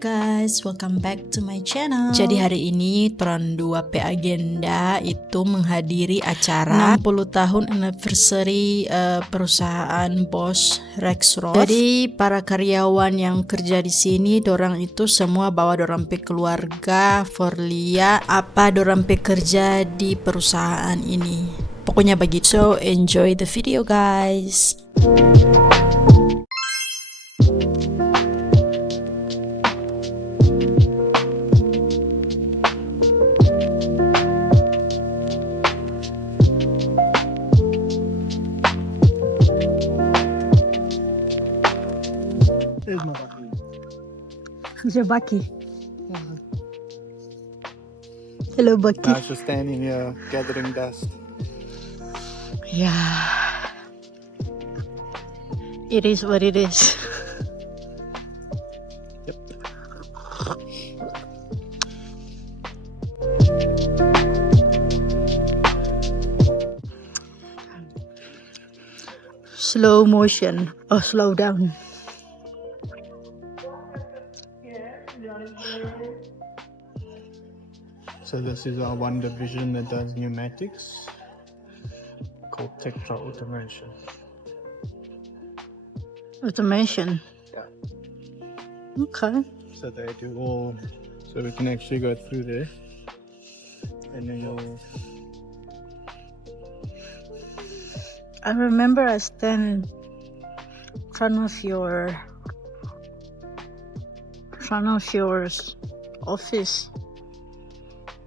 guys, welcome back to my channel. Jadi hari ini Tron 2P agenda itu menghadiri acara 60 tahun anniversary perusahaan Bosch Rexroth. Jadi para karyawan yang kerja di sini, dorang itu semua bawa dorang pe keluarga for liat apa dorang pe kerja di perusahaan ini. Pokoknya begitu. So enjoy the video guys. There's my Baki. Who's your Bucky? Hello Bucky. I was just standing here gathering dust. Yeah. It is what it is. Yep. Slow motion. Oh, slow down. So this is our one division that does pneumatics, called Tetra Automation. Automation. Yeah. Okay. So they do all, so we can actually go through there, and then you'll. I remember I stand in front of your office,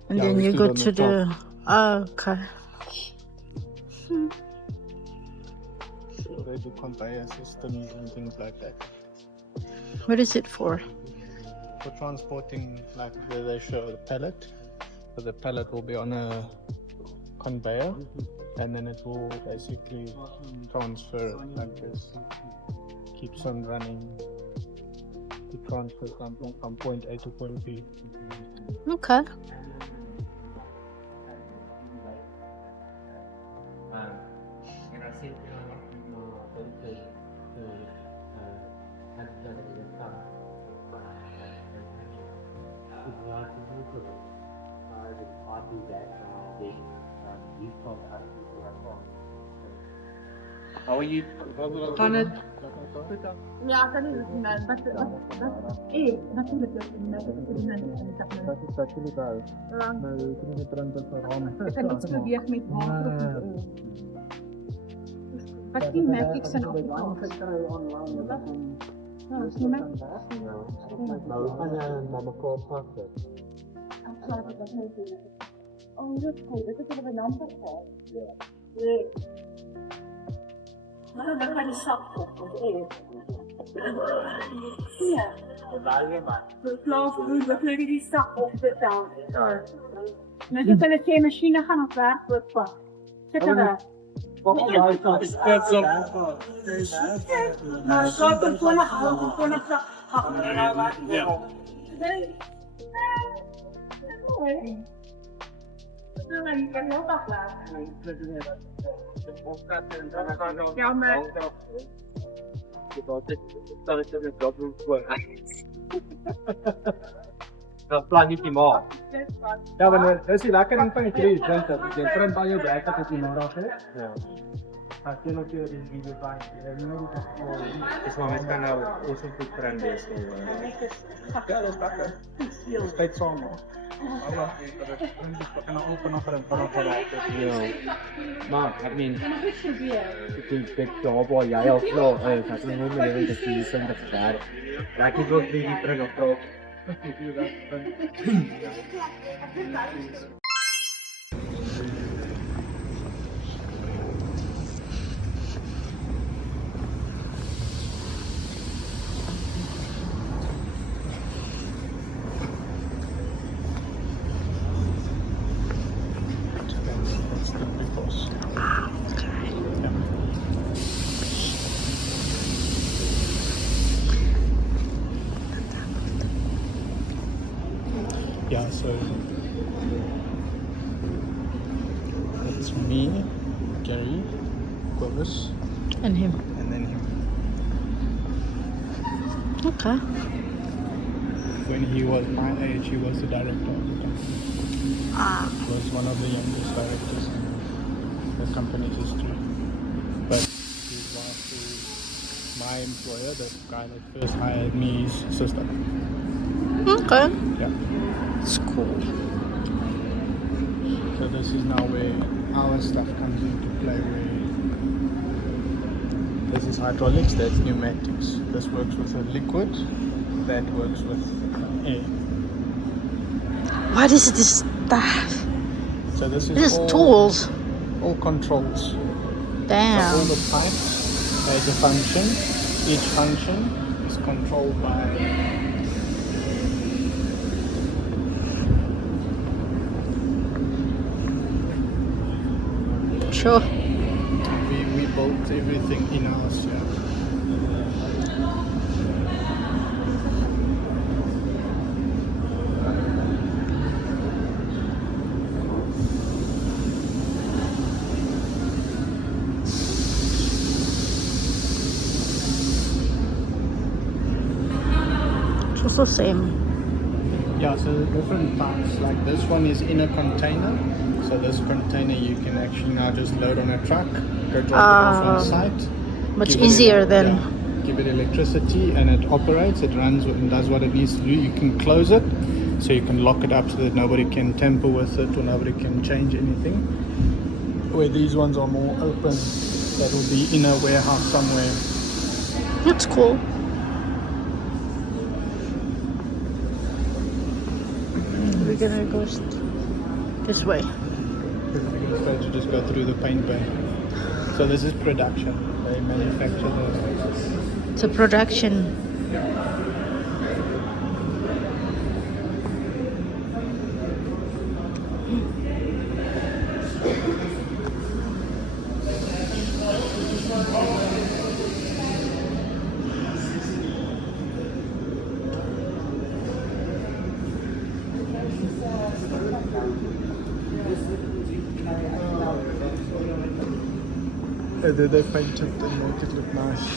and Yeah, then we you stood go on to the the. Oh, okay. So they do conveyor systems and things like that. What is it for? For transporting, like where they show the pallet, so the pallet will be on a conveyor, and then it will basically transfer it like this. Keeps on running to transfer something from point A to point B. Okay. How are you? Kan het? Ja, kan niet. Natuurlijk. Dat is natuurlijk wel. Lang. Maar we kunnen het dan toch wel. Ik kan niks beweeg met water. Wat die merk ik zijn op. Nou, is niet meer. Nou, we gaan naar elkaar pakken. Oh, dat is goed. Dat is een ander geval. Ja. Maar dan ga je zak op. Ja. We vliegen die zak op de touw. Net als een theemachine gaan op werk wordt pak. Zet er daar. Maar zo komt gewoon naar huis, gewoon naar zak. Ja. Ik ben heel dag laat. Ja, maar... Dat plan niet meer. Ja, maar dat is lekker in van je kreeg, want je trend van je werk dat je maar af hè. Ja. Als je nog een video van is maar met kanaal ook een goed trend is. Ja, dat is lekker. Dat is tijd zo. Allah, dat kan ook nog een paar maar I mean, het is job waar jij ook zo, dat is niet meer dat je zo dat daar. Daar is ook die trend op toch. Yeah, so it's me, Gary, Quillis, And him. and then him. Okay. when he was my age, he was the director of the company. He was one of the youngest directors in the company's history. But his wife, my employer, the guy that first hired me, his sister. Okay. Yeah. It's cool. So this is now where our stuff comes into play, where this is hydraulics, that's pneumatics. This works with a liquid, that works with air. What is this stuff? So this is This is all, tools. all controls. So all Damn. the pipes has a function. Each function is controlled by Sure. we built everything in-house, yeah. It's also same. Yeah, so the different parts, like this one is in a container. So this container you can actually now just load on a truck, go drop it off on site. Much give it easier than. yeah, give it electricity and it operates, it runs and does what it needs to do. You can close it, so you can lock it up so that nobody can tamper with it or nobody can change anything. Where these ones are more open, that will be in a warehouse somewhere. That's cool. We're gonna go this way. We're supposed to just go through the paint bay. So this is production. They manufacture the. It's a production. And then they paint it and make it look nice.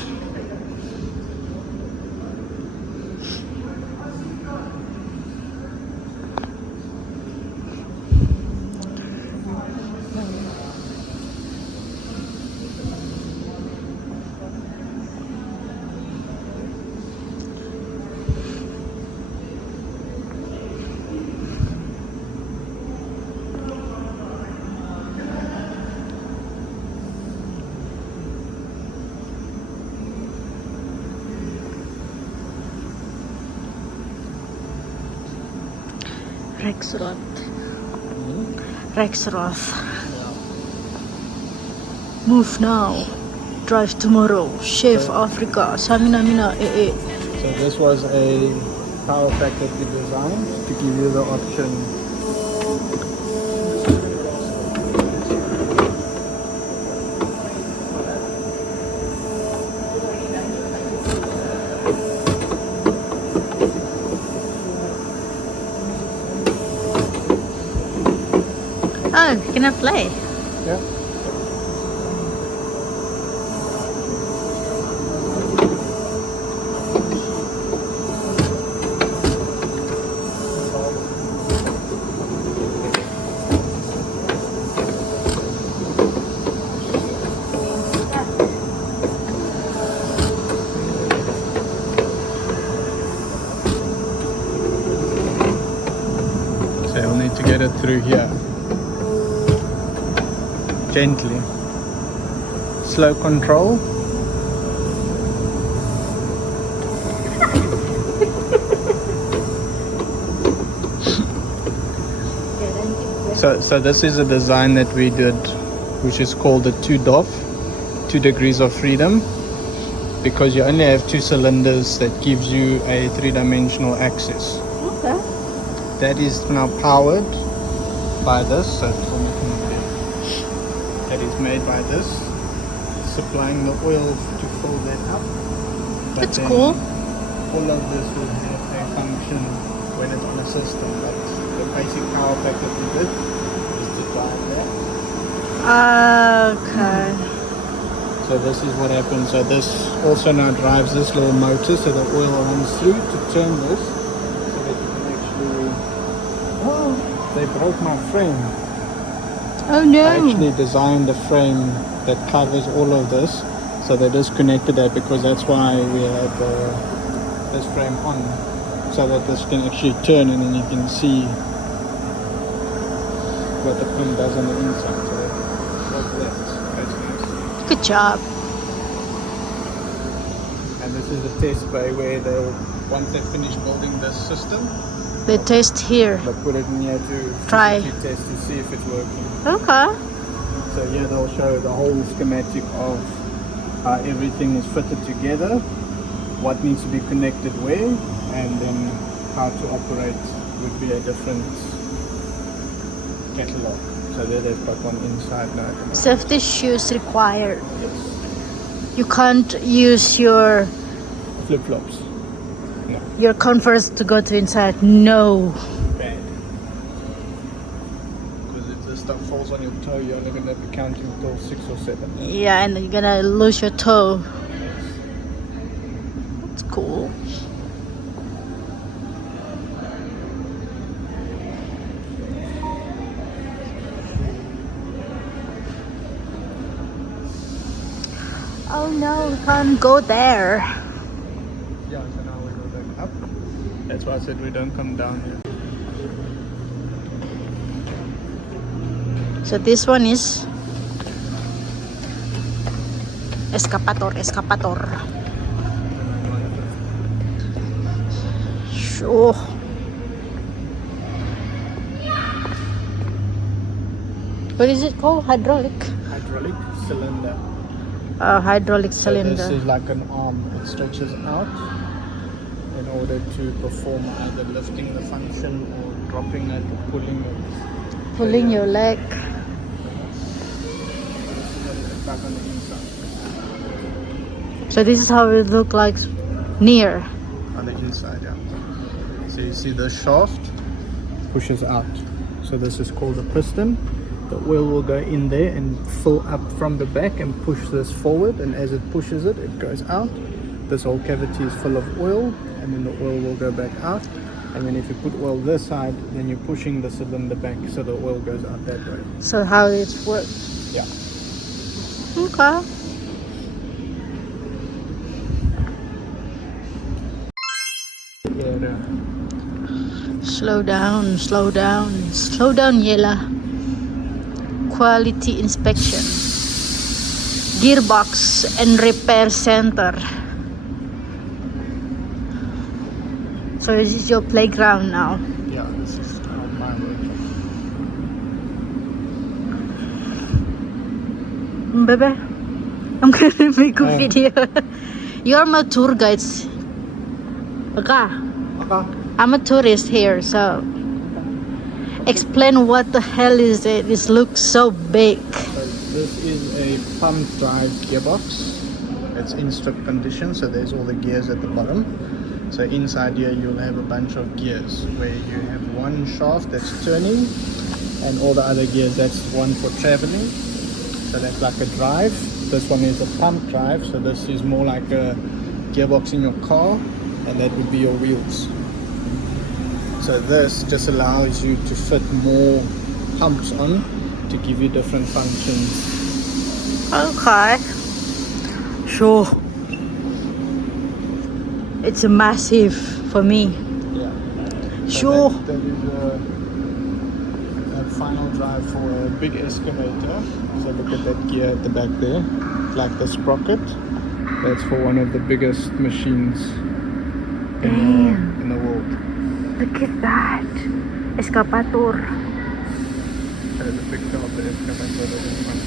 Rexroth. Move now. Drive tomorrow. Chef Africa. Samina mina eh. So this was a power pack that we designed to give you the option. Oh, can I play? Yeah. So you'll need to get it through here. Gently. Slow control. So this is a design that we did, which is called the 2 DOF, 2 degrees of freedom, because you only have 2 cylinders that gives you a 3-dimensional axis. Okay. That is now powered by this. So that is made by this, supplying the oil to fill that up. But That's then cool. All of this will have a function when it's on a system, but the basic power pack that we did is to drive that. Okay. So this is what happens. So this also now drives this little motor, so the oil runs through to turn this, so that broke my frame. Oh I no. actually designed a frame that covers all of this, so they disconnected that because that's why we had this frame on, so that this can actually turn and then you can see what the pin does on the inside. So that's nice. Good job. And this is the test bay where they'll, once they finish building this system, They test here. they'll put it in here to Try. physically test to see if it's working. Okay. So here they'll show the whole schematic of how everything is fitted together, what needs to be connected where, and then how to operate would be a different catalog. So there they've got one inside now. Safety shoes required. Yes. You can't use your Flip-flops. No. Converse to go to inside. No. Bad. Because if this stuff falls on your toe, you're only going to be counting till 6 or 7. Yeah, and you're gonna lose your toe. That's cool. Oh no, we can't go there. Yeah, so now we go back up. That's why I said we don't come down here. So this one is escaptor. Sure. What is it called? Hydraulic Cylinder. hydraulic So cylinder. this is like an arm. It stretches out in order to perform either lifting the function or dropping it or pulling it. Pulling your leg. Back on the inside. So this is how it look like near. On the inside, yeah. So you see the shaft pushes out. So this is called a piston. The oil will go in there and fill up from the back and push this forward, and as it pushes it, it goes out. This whole cavity is full of oil, and then the oil will go back out. And then if you put oil this side, then you're pushing the cylinder back, so the oil goes out that way. So how it works. Yeah. Okay. Yeah. Slow down, Yela. Quality inspection. Gearbox and repair center. So this is your playground now. Yeah, this is my work. Baby, I'm gonna make a Oh. video. You're my tour guides. Okay. I'm a tourist here, so explain what the hell is it? This looks so big. So this is a pump drive gearbox. It's in strip condition, so there's all the gears at the bottom. So inside here you'll have a bunch of gears where you have one shaft that's turning and all the other gears, that's one for traveling. So that's like a drive. This one is a pump drive, so this is more like a gearbox in your car, and that would be your wheels. So this just allows you to fit more pumps on to give you different functions. Okay. Sure. It's a massive for me. Yeah. Sure. That is a final drive for a big excavator. So look at that gear at the back there, like the sprocket. That's for one of the biggest machines in the world. Look at that. Escaptor. There's a picture of the excavator in front.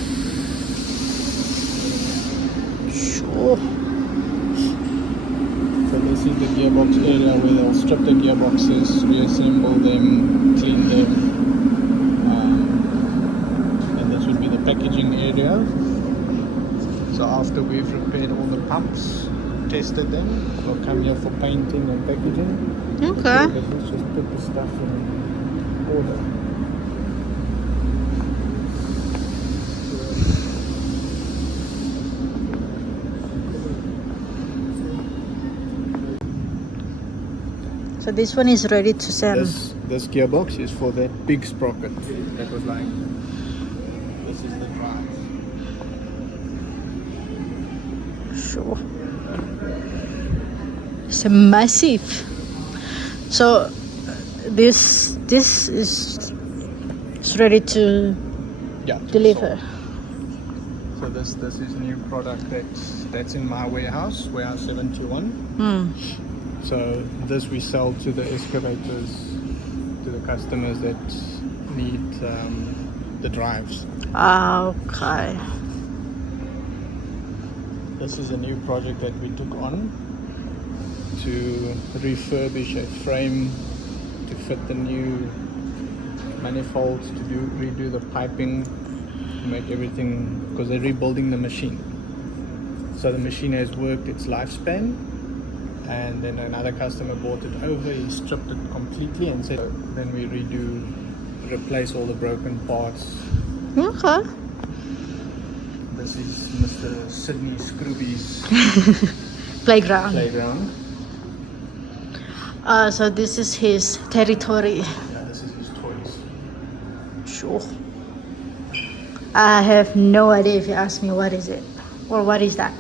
Sure. So this is the gearbox area where they'll strip the gearboxes, reassemble them, clean them, and this would be the packaging area. So after we've repaired all the pumps, tested them, we'll come here for painting and packaging. Okay. Let's just put the stuff in order. So So this one is ready to send. This gearbox is for that big sprocket that was like. This is the drive. Sure. It's a massive. So this is ready to deliver. So this is new product that's in my warehouse 71. So this we sell to the excavators, to the customers that need the drives. Okay. This is a new project that we took on to refurbish a frame to fit the new manifolds, to redo the piping, to make everything, because they're rebuilding the machine. So the machine has worked its lifespan, and then another customer bought it over, he stripped it completely and said then we replace all the broken parts. Okay. This is Mr. Sydney Scrooby's Playground. So this is his territory. Yeah, this is his toys. Sure. I have no idea if you ask me what is it or what is that.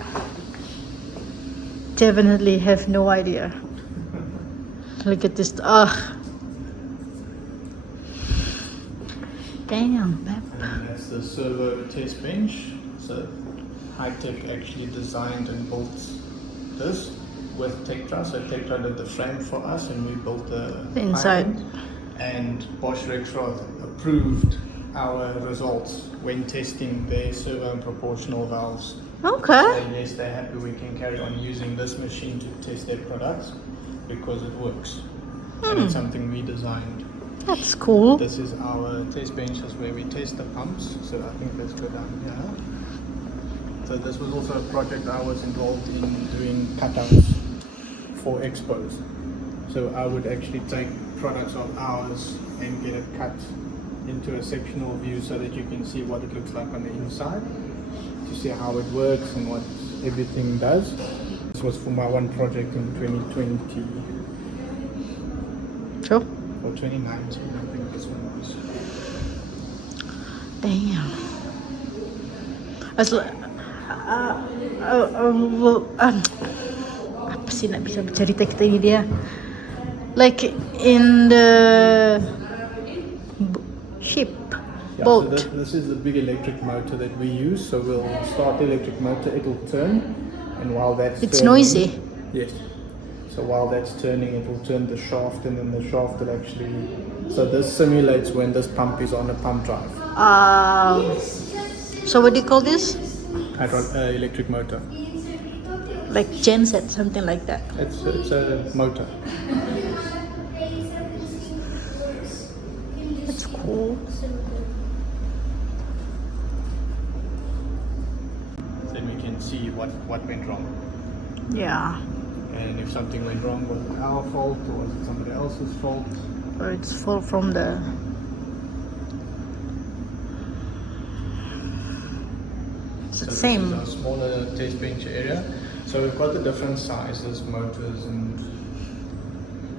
Definitely have no idea. Look at this. Ugh. Damn. And that's the servo test bench. So High-Tech actually designed and built this with Tetra. So Tetra did the frame for us and we built the inside. piping. And Bosch Rexroth approved our results when testing their servo and proportional valves. Okay. So yes, they're happy we can carry on using this machine to test their products because it works. And it's something we designed. That's cool. This is our test benches where we test the pumps. So I think let's go down here. So this was also a project I was involved in doing cutouts for expos. So I would actually take products of ours and get it cut into a sectional view so that you can see what it looks like on the inside, to see how it works and what everything does. This was for my one project in 2020. Sure. Or 2019, I think this one was. Damn. Apa sih nak bisa bercerita kita ini dia? Like in the ship, boat. So this is the big electric motor that we use. So we'll start the electric motor, it'll turn, and while that's It's turning, noisy. Yes. So while that's turning, it will turn the shaft, and then the shaft will actually. So this simulates when this pump is on a pump drive. So what do you call this? Electric motor. Like genset, something like that. It's a motor. That's cool. Then we can see what went wrong. Yeah. And if something went wrong, was it our fault or was it somebody else's fault? Or it's full from the. It's the same. This is our smaller test bench area. So we've got the different sizes, motors, and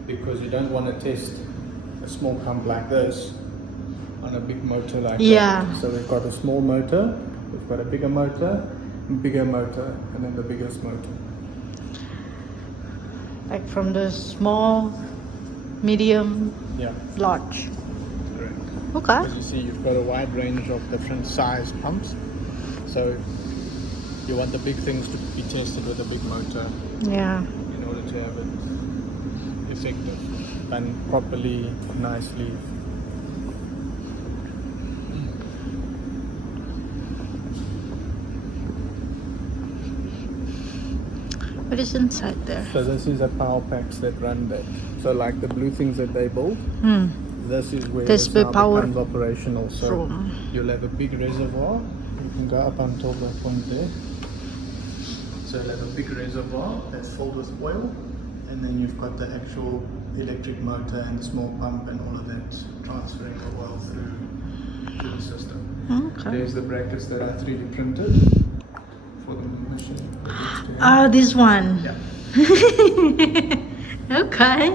because you don't want to test a small pump like this on a big motor like that. So we've got a small motor, we've got a bigger motor, and then the biggest motor. Like from the small, medium, Yeah, large. correct. Okay. As you see, you've got a wide range of different size pumps. So you want the big things to be tested with a big motor Yeah. in order to have it effective and properly, nicely. What is inside there? So this is a power packs that run that. So like the blue things that they build, this is where This this the now power becomes operational. So from. you'll have a big reservoir. You can go up until that point there. So you'll have a big reservoir that's filled with oil, and then you've got the actual electric motor and the small pump and all of that transferring the oil through to the system. Okay. There's the brackets that are 3D printed for the machine. This one. Yeah. Okay.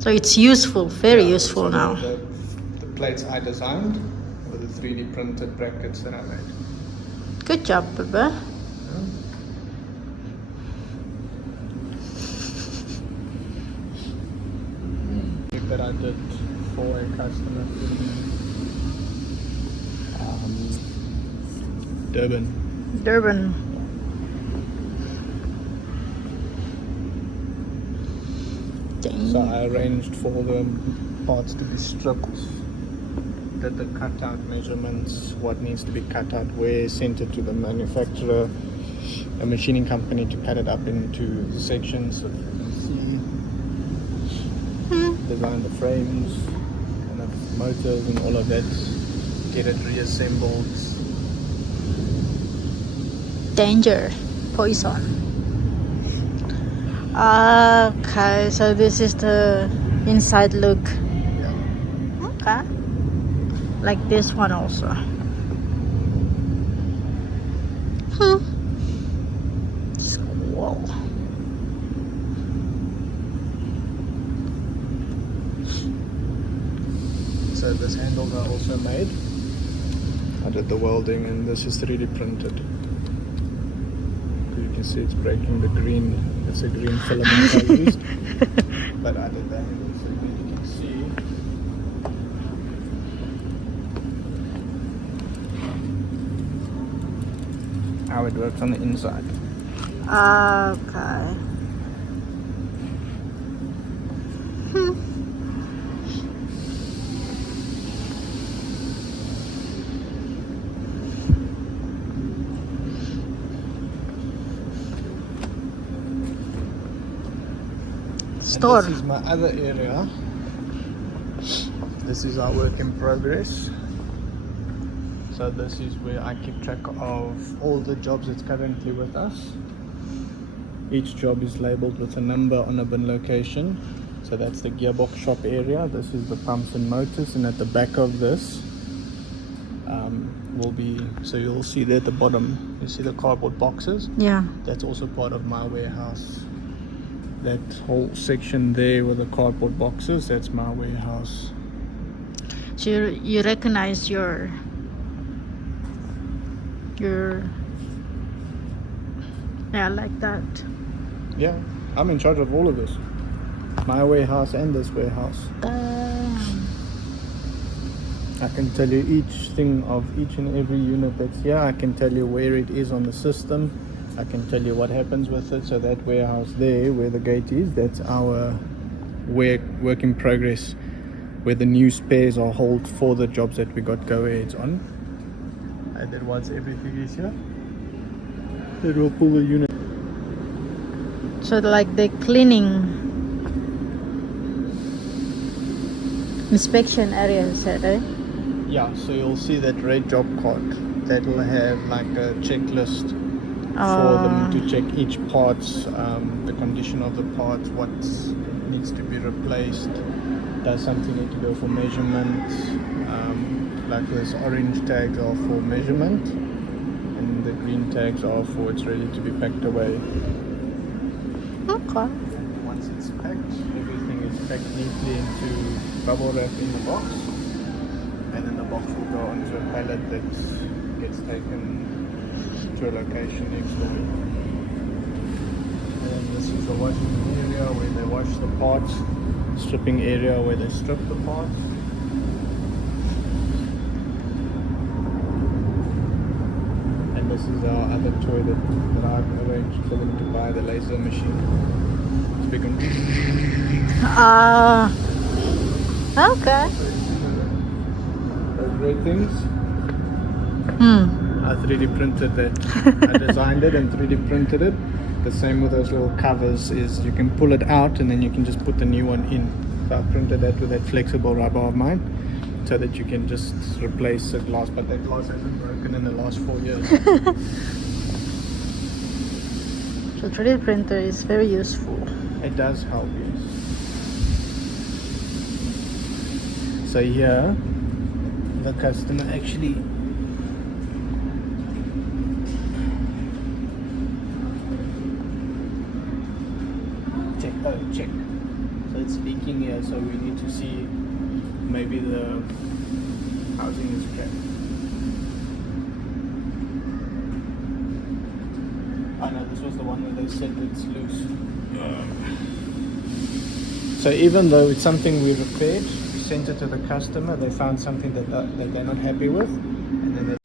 So it's useful, very useful So now. The plates I designed were the 3D printed brackets that I made. Good job, Baba. That I did for a customer in Durban. Dang. So I arranged for the parts to be stripped, did the cutout measurements, what needs to be cut out where, sent it to the manufacturer, a machining company to cut it up into sections so you can see, design the frames, kind of motors and all of that, get it reassembled. Danger, poison. Okay, so this is the inside look. Yeah. Okay. Like this one also. Whoa. So this handles are also made. I did the welding and this is 3D printed. You can see it's breaking the green. It's a green filament I used. But I did that so you can see. How it works on the inside. Okay. Store. This is my other area. This is our work in progress. So this is where I keep track of all the jobs that's currently with us. Each job is labeled with a number on a bin location. So that's the gearbox shop area. This is the pumps and motors, and at the back of this will be, so you'll see there at the bottom, you see the cardboard boxes. Yeah. That's also part of my warehouse. That whole section there with the cardboard boxes, that's my warehouse. So you recognize your yeah, like that. Yeah, I'm in charge of all of this. My warehouse and this warehouse. I can tell you each thing of each and every unit that's here. I can tell you where it is on the system. I can tell you what happens with it. So that warehouse there, where the gate is, that's our work in progress, where the new spares are held for the jobs that we got go-aheads on. And then once everything is here, it will pull the unit. So like the cleaning inspection area, you said, eh? Yeah, so you'll see that red job card that will have like a checklist for them to check each parts, the condition of the parts, what needs to be replaced, does something need to go for measurement, like this orange tags are for measurement and the green tags are for it's ready to be packed away. Okay. And once it's packed, everything is packed neatly into bubble wrap in the box, and then the box will go onto a pallet that gets taken to a location next door. And this is the washing area where they wash the parts, stripping area where they strip the parts. And this is our other toilet that I've arranged for them to buy, the laser machine. So we can Okay. those red things. I 3D printed that. I designed it and 3D printed it. The same with those little covers is you can pull it out and then you can just put the new one in. So I printed that with that flexible rubber of mine so that you can just replace the glass, but that glass hasn't broken in the last 4 years. So 3D printer is very useful. It does help, yes. So here, the customer actually check. So it's leaking here, so we need to see maybe the housing is cracked. Oh no, this was the one where they said it's loose. So even though it's something we repaired, we sent it to the customer, they found something that they're not happy with, and then they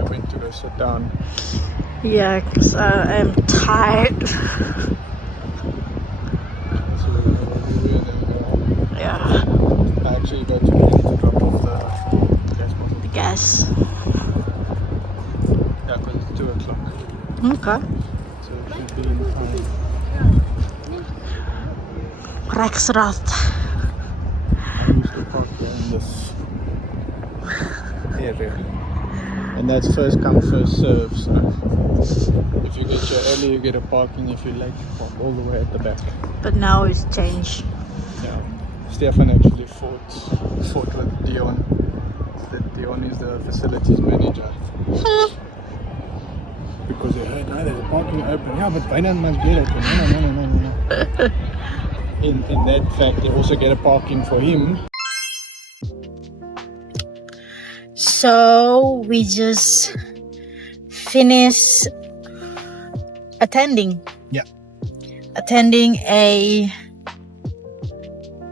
I went to go sit down. Yeah, because I'm tired. So we Yeah, I actually got to drop off the gas bottle. the gas. Yeah, because it's 2 o'clock. Okay. So it should be in time. Rexroth. I used to park there in this area. And that's first come, first serve. So if you get here early, you get a parking. If you're late, you park all the way at the back. But now it's changed. Yeah. Stefan actually fought with Dion. That Dion is the facilities manager. Because they heard, no, there's a parking open. Yeah, but Bainan must get it. No. In that fact, they also get a parking for him. So we just finished attending a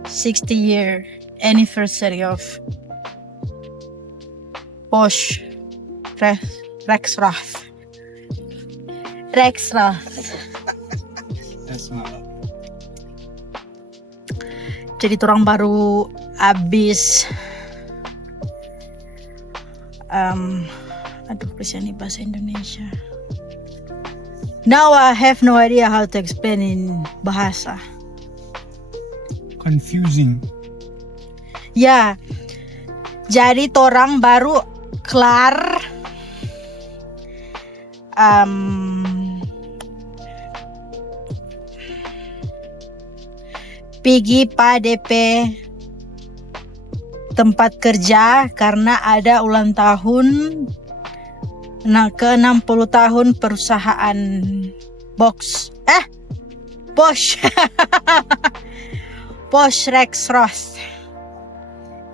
60-year anniversary of Bosch Rexroth. That's my Jadi orang baru habis aduh bisa nih bahasa Indonesia. Now I have no idea how to explain in bahasa. confusing. Ya, jadi torang baru kelar pergi pada DP tempat kerja karena ada ulang tahun ke 60 tahun perusahaan Bosch Bosch Rexroth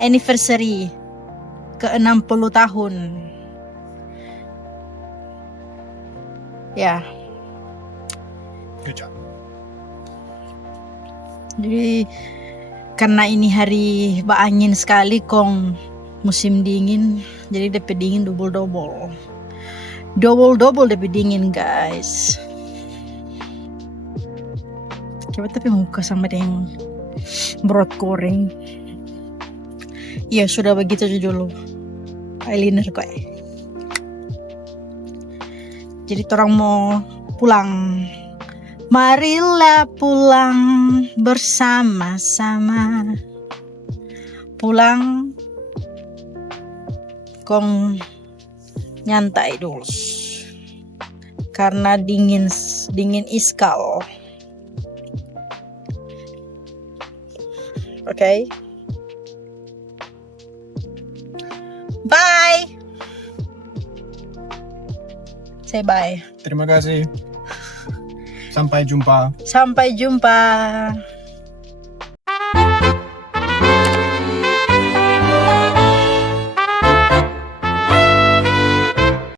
anniversary ke 60 tahun. Ya. Good job. Jadi karena ini hari angin sekali kong musim dingin, jadi DP dingin double DP dingin guys. Coba tapi muka sama dengan brot goreng. Iya sudah begitu dulu eyeliner kok. Jadi orang mau pulang. Marilah pulang bersama-sama. Pulang kong nyantai dulu. Karena dingin iskal. Okay. Bye. Say bye. Terima kasih. Sampai jumpa. Sampai jumpa.